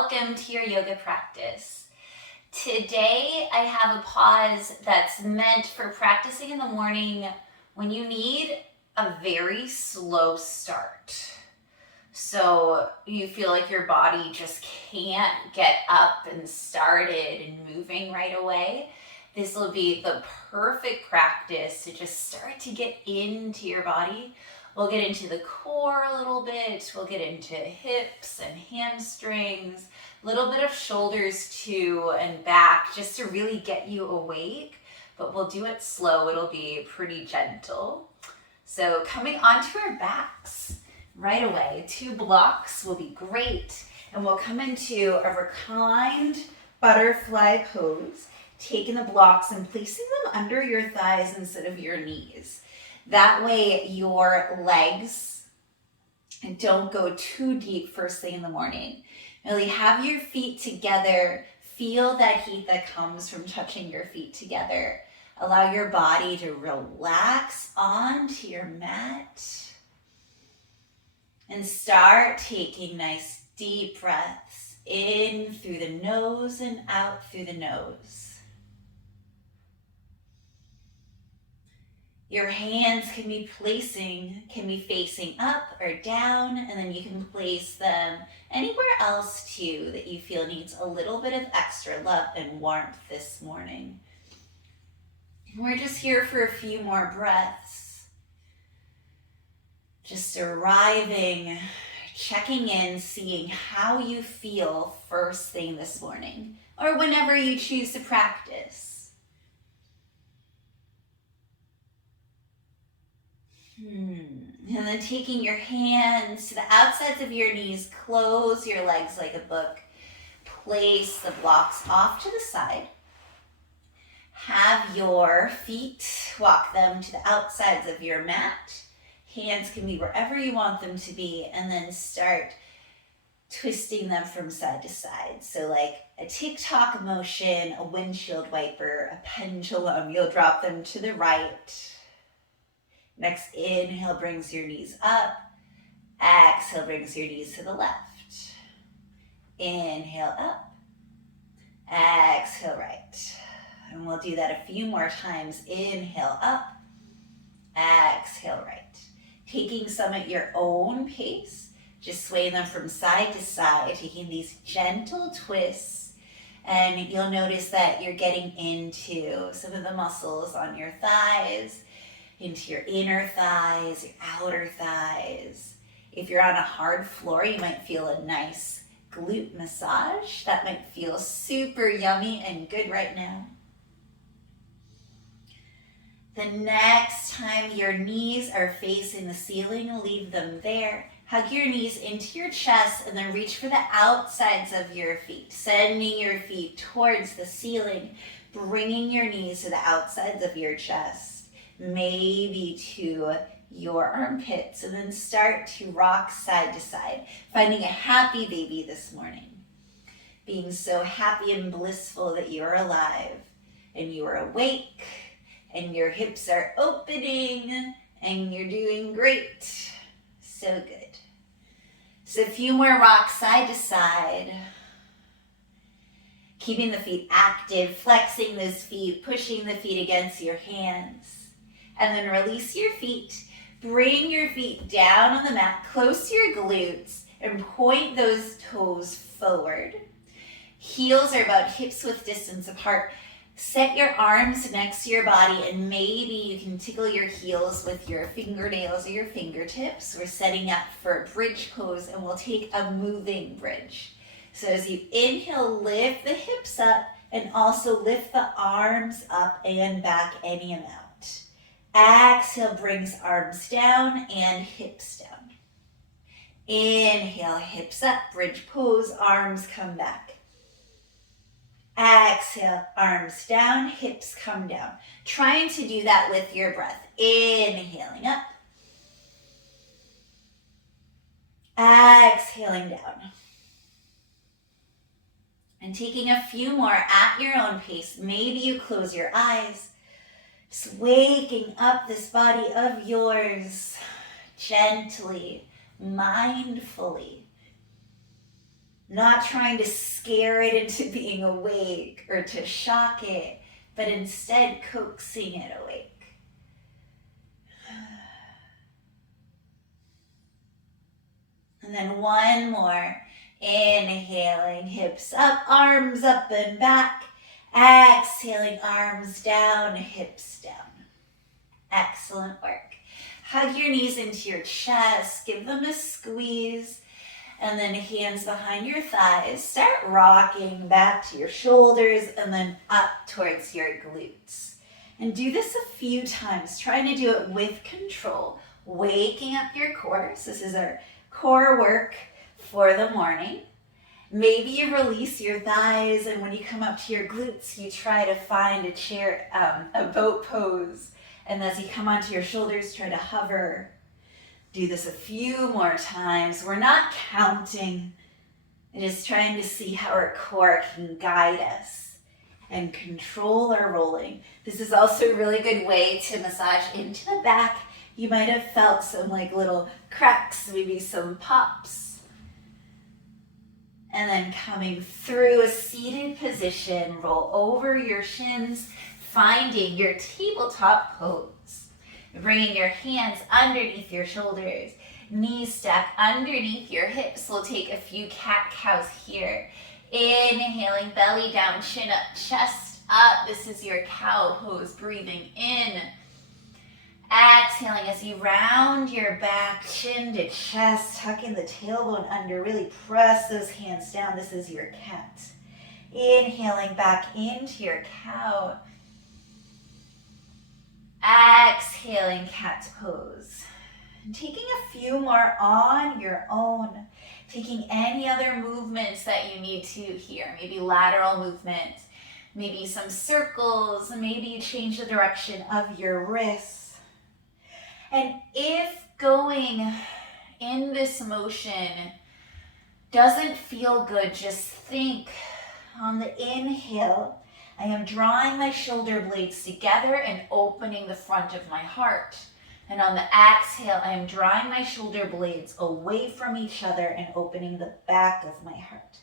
welcome to your yoga practice. Today I have a pause that's meant for practicing in the morning when you need a very slow start. So you feel like your body just can't get up and started and moving right away. This will be the perfect practice to just start to get into your body. We'll get into the core a little bit. We'll get into hips and hamstrings, a little bit of shoulders too and back just to really get you awake, but we'll do it slow. It'll be pretty gentle. So coming onto our backs right away, 2 blocks will be great. And we'll come into a reclined butterfly pose, taking the blocks and placing them under your thighs instead of your knees. That way your legs don't go too deep first thing in the morning. Really have your feet together. Feel that heat that comes from touching your feet together. Allow your body to relax onto your mat. And start taking nice deep breaths in through the nose and out through the nose. Your hands can be facing up or down, and then you can place them anywhere else too that you feel needs a little bit of extra love and warmth this morning. We're just here for a few more breaths. Just arriving, checking in, seeing how you feel first thing this morning, or whenever you choose to practice. And then taking your hands to the outsides of your knees, close your legs like a book. Place the blocks off to the side. Have your feet, walk them to the outsides of your mat. Hands can be wherever you want them to be, and then start twisting them from side to side. So like a tick-tock motion, a windshield wiper, a pendulum. You'll drop them to the right. Next inhale brings your knees up. Exhale brings your knees to the left. Inhale up. Exhale right. And we'll do that a few more times. Inhale up. Exhale right. Taking some at your own pace. Just swaying them from side to side. Taking these gentle twists. And you'll notice that you're getting into some of the muscles on your thighs, into your inner thighs, your outer thighs. If you're on a hard floor, you might feel a nice glute massage. That might feel super yummy and good right now. The next time your knees are facing the ceiling, leave them there. Hug your knees into your chest and then reach for the outsides of your feet, sending your feet towards the ceiling, bringing your knees to the outsides of your chest. Maybe to your armpits, and then start to rock side to side, finding a happy baby this morning. Being so happy and blissful that you're alive and you are awake and your hips are opening and you're doing great. So good. So a few more rocks side to side. Keeping the feet active, flexing those feet, pushing the feet against your hands. And then release your feet. Bring your feet down on the mat, close to your glutes, and point those toes forward. Heels are about hips width distance apart. Set your arms next to your body, and maybe you can tickle your heels with your fingernails or your fingertips. We're setting up for a bridge pose, and we'll take a moving bridge. So as you inhale, lift the hips up, and also lift the arms up and back any amount. Exhale brings arms down and hips down. Inhale, hips up, bridge pose, arms come back. Exhale, arms down, hips come down. Trying to do that with your breath. Inhaling up. Exhaling down. And taking a few more at your own pace. Maybe you close your eyes. Just waking up this body of yours gently, mindfully. Not trying to scare it into being awake or to shock it, but instead coaxing it awake. And then one more. Inhaling, hips up, arms up and back. Exhaling, arms down, hips down. Excellent work. Hug your knees into your chest. Give them a squeeze. And then hands behind your thighs. Start rocking back to your shoulders and then up towards your glutes. And do this a few times, trying to do it with control. Waking up your core. So this is our core work for the morning. Maybe you release your thighs, and when you come up to your glutes, you try to find a chair, a boat pose. And as you come onto your shoulders, try to hover. Do this a few more times. We're not counting. We're just trying to see how our core can guide us and control our rolling. This is also a really good way to massage into the back. You might have felt some like little cracks, maybe some pops. And then coming through a seated position, roll over your shins, finding your tabletop pose. Bringing your hands underneath your shoulders, knees stack underneath your hips. We'll take a few cat-cows here. Inhaling, belly down, chin up, chest up. This is your cow pose, breathing in. Exhaling as you round your back, chin to chest, tucking the tailbone under. Really press those hands down. This is your cat. Inhaling back into your cow. Exhaling, cat pose. And taking a few more on your own. Taking any other movements that you need to here. Maybe lateral movements. Maybe some circles. Maybe you change the direction of your wrists. And if going in this motion doesn't feel good, just think on the inhale, I am drawing my shoulder blades together and opening the front of my heart. And on the exhale, I am drawing my shoulder blades away from each other and opening the back of my heart.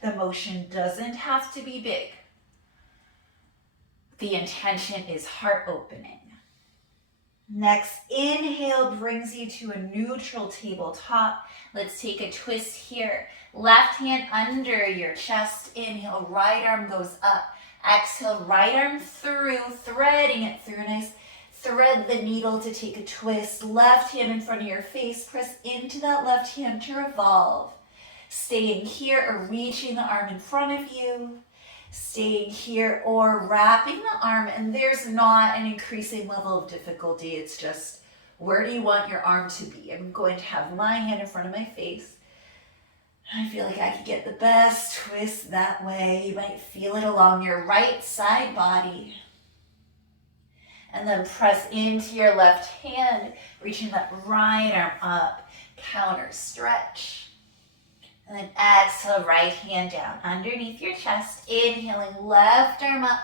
The motion doesn't have to be big. The intention is heart opening. Next, inhale brings you to a neutral tabletop. Let's take a twist here. Left hand under your chest. Inhale, right arm goes up. Exhale, right arm through, threading it through. Nice. Thread the needle to take a twist. Left hand in front of your face. Press into that left hand to revolve. Staying here or reaching the arm in front of you. Staying here or wrapping the arm, and there's not an increasing level of difficulty. It's just, where do you want your arm to be? I'm going to have my hand in front of my face. I feel like I could get the best twist that way. You might feel it along your right side body. And then press into your left hand, reaching that right arm up, counter stretch. And then exhale, right hand down underneath your chest. Inhaling, left arm up,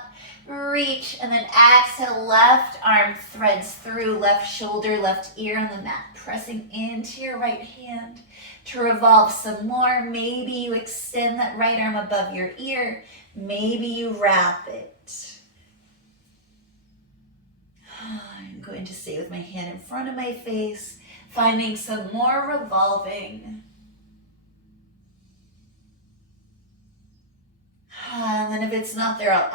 reach. And then exhale, left arm threads through, left shoulder, left ear on the mat. Pressing into your right hand to revolve some more. Maybe you extend that right arm above your ear. Maybe you wrap it. I'm going to stay with my hand in front of my face, finding some more revolving. And then if it's not there,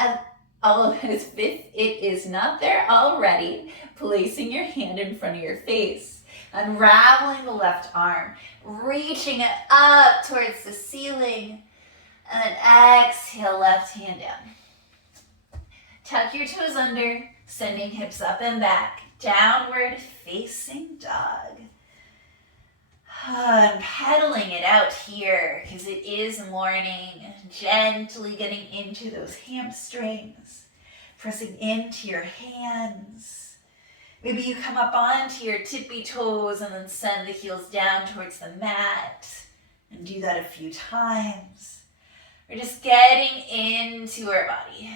if it is not there already, placing your hand in front of your face, unraveling the left arm, reaching it up towards the ceiling, and then exhale, left hand down. Tuck your toes under, sending hips up and back, downward facing dog. And pedaling it out here because it is morning, gently getting into those hamstrings, pressing into your hands. Maybe you come up onto your tippy toes and then send the heels down towards the mat and do that a few times. We're just getting into our body.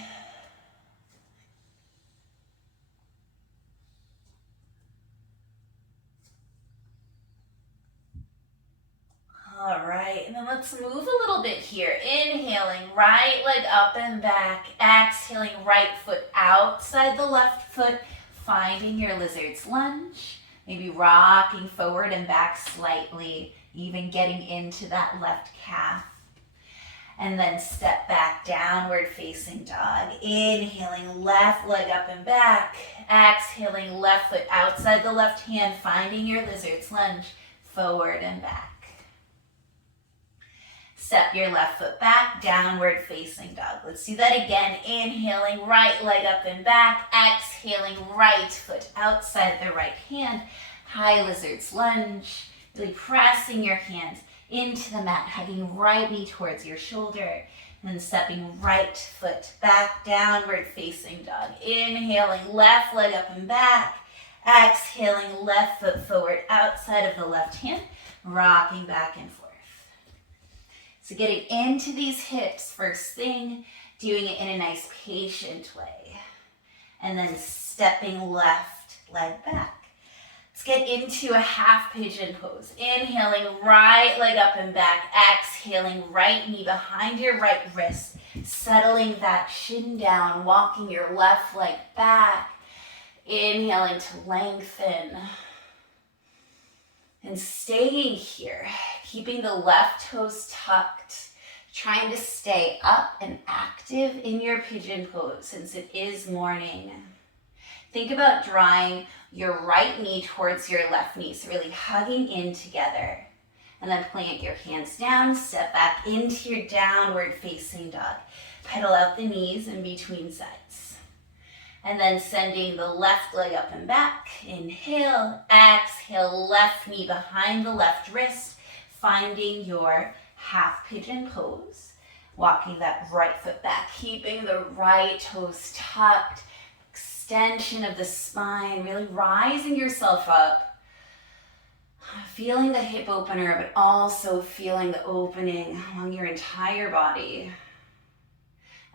All right, and then Let's move a little bit here. Inhaling, right leg up and back. Exhaling, right foot outside the left foot. Finding your lizard's lunge. Maybe rocking forward and back slightly, even getting into that left calf. And then step back, downward facing dog. Inhaling, left leg up and back. Exhaling, left foot outside the left hand, finding your lizard's lunge, forward and back. Step your left foot back, downward facing dog. Let's do that again. Inhaling, right leg up and back. Exhaling, right foot outside the right hand. High lizard's lunge. Really pressing your hands into the mat, hugging right knee towards your shoulder. And then stepping right foot back, downward facing dog. Inhaling, left leg up and back. Exhaling, left foot forward outside of the left hand. Rocking back and forth. So getting into these hips first thing, doing it in a nice patient way. And then stepping left leg back. Let's get into a half pigeon pose. Inhaling, right leg up and back. Exhaling, right knee behind your right wrist. Settling that shin down, walking your left leg back. Inhaling to lengthen. And staying here, keeping the left toes tucked, trying to stay up and active in your pigeon pose since it is morning. Think about drawing your right knee towards your left knee, so really hugging in together. And then plant your hands down, step back into your downward facing dog. Pedal out the knees in between sides. And then sending the left leg up and back. Inhale, exhale, left knee behind the left wrist. Finding your half pigeon pose. Walking that right foot back, keeping the right toes tucked. Extension of the spine, really rising yourself up. Feeling the hip opener, but also feeling the opening along your entire body.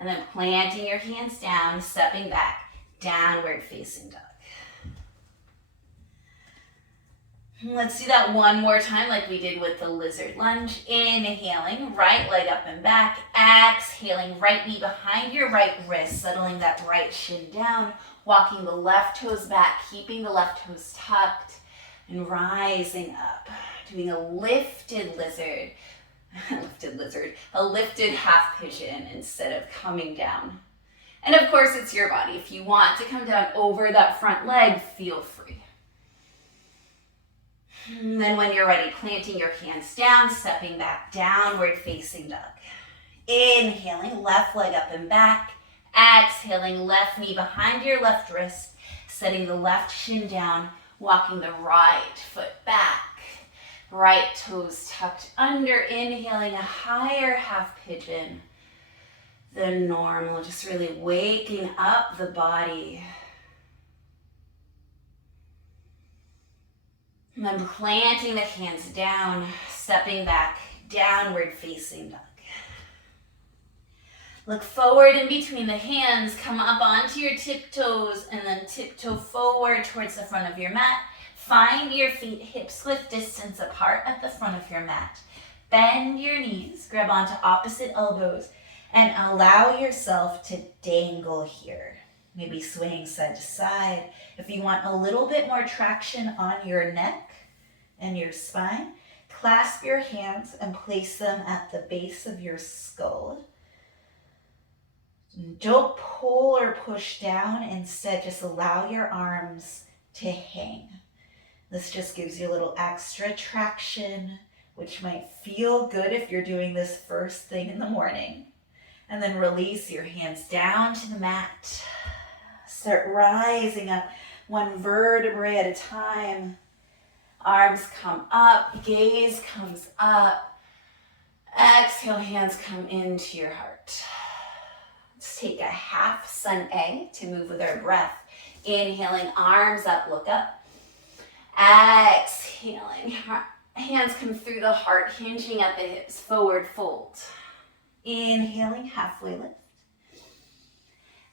And then planting your hands down, stepping back. Downward facing dog. Let's do that one more time like we did with the lizard lunge. Inhaling, right leg up and back. Exhaling, right knee behind your right wrist, settling that right shin down. Walking the left toes back, keeping the left toes tucked. And rising up. Doing a lifted lizard. A lifted half pigeon instead of coming down. And of course, it's your body. If you want to come down over that front leg, feel free. And then when you're ready, planting your hands down, stepping back, downward facing dog. Inhaling, left leg up and back. Exhaling, left knee behind your left wrist, setting the left shin down, walking the right foot back. Right toes tucked under, inhaling a higher half pigeon than normal, just really waking up the body. And then planting the hands down, stepping back, downward facing dog. Look forward in between the hands, come up onto your tiptoes, and then tiptoe forward towards the front of your mat. Find your feet hips width distance apart at the front of your mat. Bend your knees, grab onto opposite elbows, and allow yourself to dangle here. Maybe swaying side to side. If you want a little bit more traction on your neck and your spine, clasp your hands and place them at the base of your skull. Don't pull or push down. Instead, just allow your arms to hang. This just gives you a little extra traction, which might feel good if you're doing this first thing in the morning. And then release your hands down to the mat. Start rising up one vertebrae at a time. Arms come up, gaze comes up. Exhale, hands come into your heart. Let's take a half sun A to move with our breath. Inhaling, arms up, look up. Exhaling, hands come through the heart, hinging at the hips, forward fold. Inhaling, halfway lift.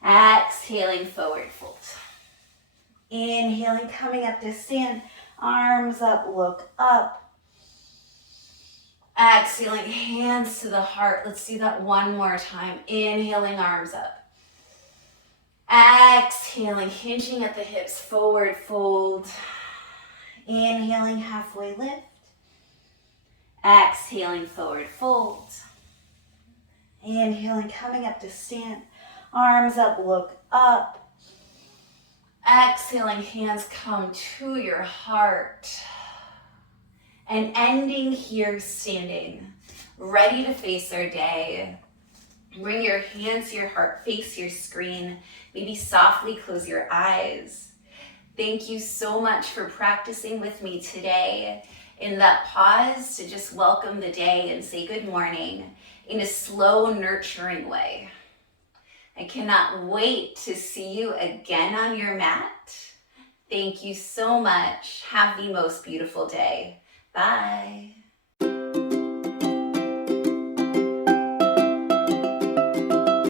Exhaling, forward fold. Inhaling, coming up to stand, arms up, look up. Exhaling, hands to the heart. Let's do that one more time. Inhaling, arms up. Exhaling, hinging at the hips, forward fold. Inhaling, halfway lift. Exhaling, forward fold. Inhaling, coming up to stand. Arms up, look up. Exhaling, hands come to your heart. And ending here standing, ready to face our day. Bring your hands to your heart, face your screen. Maybe softly close your eyes. Thank you so much for practicing with me today in that pause to just welcome the day and say good morning in a slow, nurturing way. I cannot wait to see you again on your mat. Thank you so much. Have the most beautiful day. Bye.